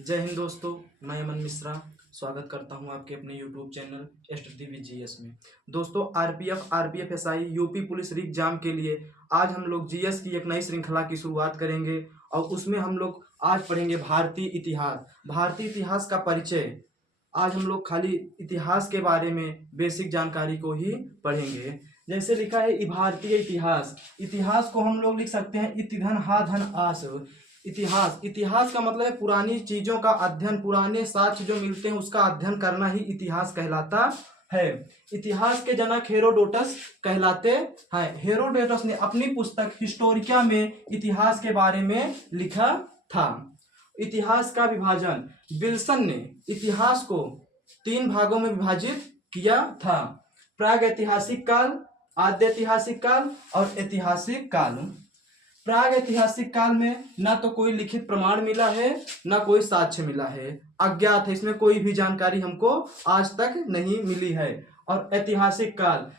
जय हिंद दोस्तों। मैं अमन मिश्रा स्वागत करता हूं आपके अपने YouTube चैनल STVGS में। दोस्तों, आरपीएफ एसआई यूपी पुलिस रिक एग्जाम के लिए आज हम लोग जीएस की एक नई श्रृंखला की शुरुआत करेंगे और उसमें हम लोग आज पढ़ेंगे भारतीय इतिहास का परिचय। आज हम लोग खाली इतिहास के बारे में बेसिक जानकारी को ही पढ़ेंगे। जैसे लिखा है भारतीय इतिहास। इतिहास को हम लोग लिख सकते हैं इति धन हा धन आस। इतिहास का मतलब है पुरानी चीजों का अध्ययन, पुराने साक्ष्य जो मिलते हैं उसका अध्ययन करना ही इतिहास कहलाता है। इतिहास के जनक हेरोडोटस कहलाते हैं। हेरोडोटस ने अपनी पुस्तक हिस्टोरिका में इतिहास के बारे में लिखा था। इतिहास का विभाजन, विल्सन ने इतिहास को 3 भागों में विभाजित किया था: प्रागैतिहासिक काल, आद्य ऐतिहासिक काल और ऐतिहासिक काल। प्राग ऐतिहासिक काल में ना तो कोई लिखित प्रमाण मिला है, ना कोई साक्ष्य मिला है, अज्ञात है, इसमें कोई भी जानकारी हमको आज तक नहीं मिली है। और ऐतिहासिक काल,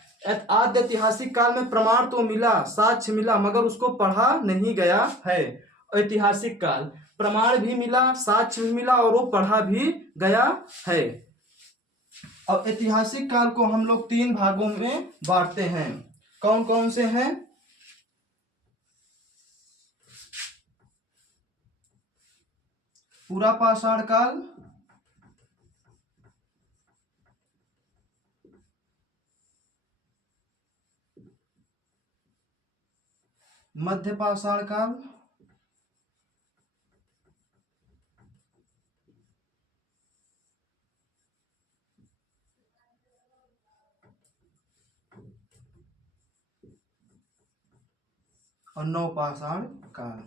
आद्य ऐतिहासिक काल में प्रमाण तो मिला, साक्ष्य मिला, मगर उसको पढ़ा नहीं गया है। ऐतिहासिक काल प्रमाण भी मिला, साक्ष्य भी मिला और वो पढ़ा भी गया है। और ऐतिहासिक काल को हम लोग 3 भागों में बांटते हैं। कौन कौन से हैं? पूरा पाषाण काल, मध्य पाषाण काल और नवपाषाण काल।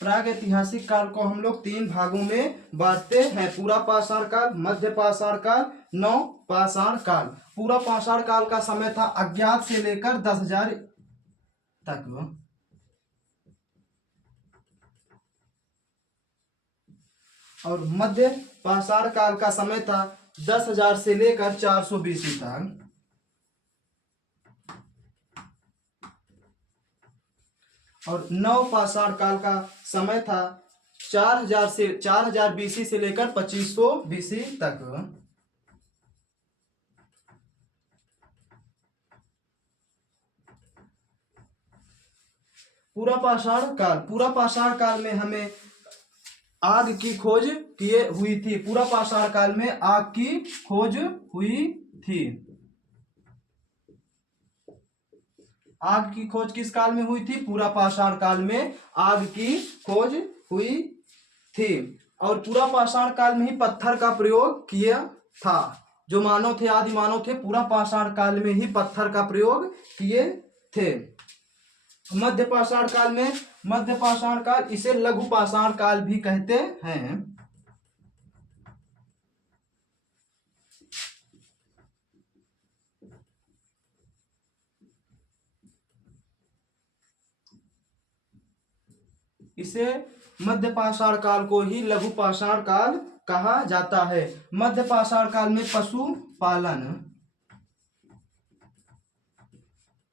प्राग ऐतिहासिक काल को हम लोग 3 भागों में बांटते हैं: पूरा पाषाण काल, मध्य पाषाण काल, नव पाषाण काल। पूरा पाषाण काल का समय था अज्ञात से लेकर 10,000 तक। और मध्य पाषाण काल का समय था 10,000 से लेकर 400 BC तक। और नव पाषाण काल का समय था 4000 BC से लेकर 2500 BC तक। पूरा पाषाण काल में हमें आग की खोज हुई थी। पूरा पाषाण काल में आग की खोज हुई थी। आग की खोज किस काल में हुई थी? पूरा पाषाण काल में आग की खोज हुई थी। और पूरा पाषाण काल में ही पत्थर का प्रयोग किया था। जो मानव थे, आदि मानव थे, पूरा पाषाण काल में ही पत्थर का प्रयोग किए थे। मध्य पाषाण काल, इसे लघु पाषाण काल भी कहते हैं। इसे मध्य पाषाण काल को ही लघु पाषाण काल कहा जाता है। मध्य पाषाण काल में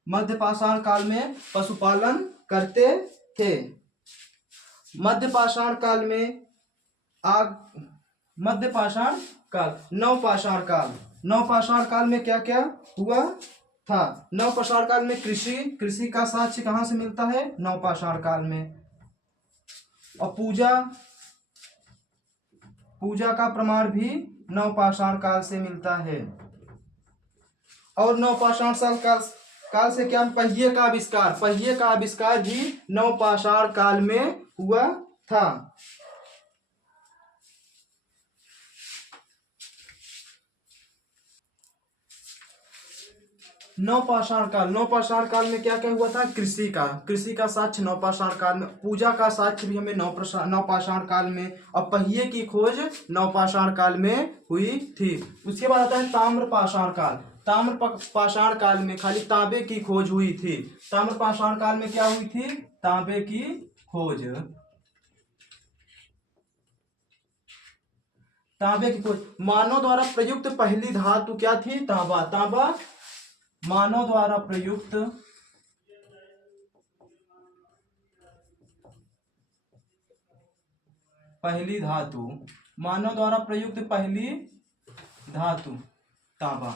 मध्य पाषाण काल में पशुपालन करते थे। मध्य पाषाण काल में नवपाषाण काल में क्या क्या हुआ था? नवपाषाण काल में कृषि का साक्ष्य कहां से मिलता है? नवपाषाण काल में। और पूजा का प्रमाण भी नवपाषाण काल से मिलता है। और नवपाषाण काल से क्या? पहिए का आविष्कार भी नवपाषाण काल में हुआ था। नवपाषाण काल में क्या क्या हुआ था? कृषि का साक्ष्य नवपाषाण काल में, पूजा का साक्ष्य भी हमें नवपाषाण काल में, और पहिए की खोज नवपाषाण काल में हुई थी। उसके बाद आता है ताम्र पाषाण काल में खाली तांबे की खोज हुई थी। ताम्र पाषाण काल में क्या हुई थी? तांबे की खोज। तांबे की खोज। मानव द्वारा प्रयुक्त पहली धातु क्या थी? तांबा। तांबा मानव द्वारा प्रयुक्त पहली धातु, मानव द्वारा प्रयुक्त पहली धातु तांबा।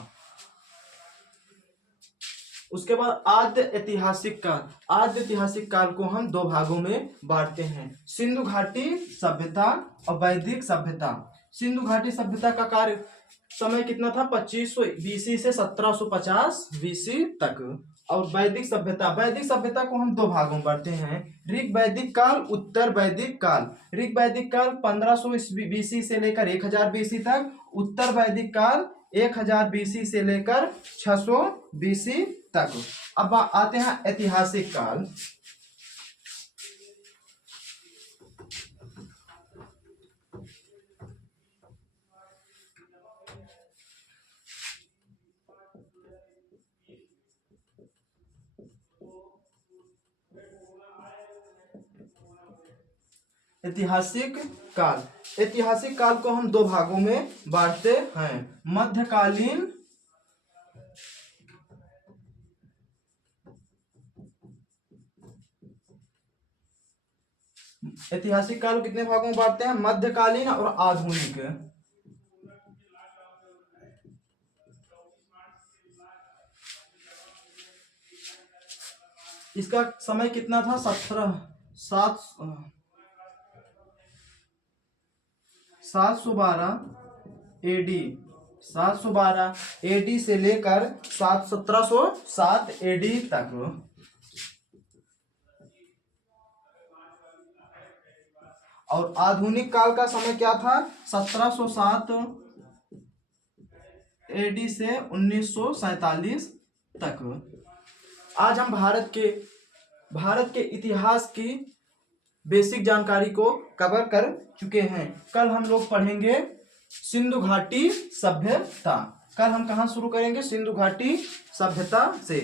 उसके बाद आद्य ऐतिहासिक काल। आद्य ऐतिहासिक काल को हम दो भागों में बांटते हैं, सिंधु घाटी सभ्यता और वैदिक सभ्यता। सिंधु घाटी सभ्यता का कार्य समय कितना था? 2500 बीसी से 1750 बीसी तक। और वैदिक सभ्यता, वैदिक सभ्यता को हम दो भागों में बांटते हैं, ऋग वैदिक काल, उत्तर वैदिक काल। ऋग वैदिक काल 1500 बीसी से लेकर 1000 बीसी तक, उत्तर वैदिक काल 1000 बीसी से लेकर 600 बीसी तक। अब आते हैं ऐतिहासिक काल। ऐतिहासिक काल, ऐतिहासिक काल को हम दो भागों में बांटते हैं, मध्यकालीन ऐतिहासिक काल कितने भागों में बांटते हैं? मध्यकालीन और आधुनिक। इसका समय कितना था? 712 एडी, 712 एडी से लेकर 1707 एडी तक। और आधुनिक काल का समय क्या था? 1707 एडी से 1947 तक। आज हम भारत के इतिहास की बेसिक जानकारी को कवर कर चुके हैं। कल हम लोग पढ़ेंगे सिंधु घाटी सभ्यता। कल हम कहाँ शुरू करेंगे? सिंधु घाटी सभ्यता से।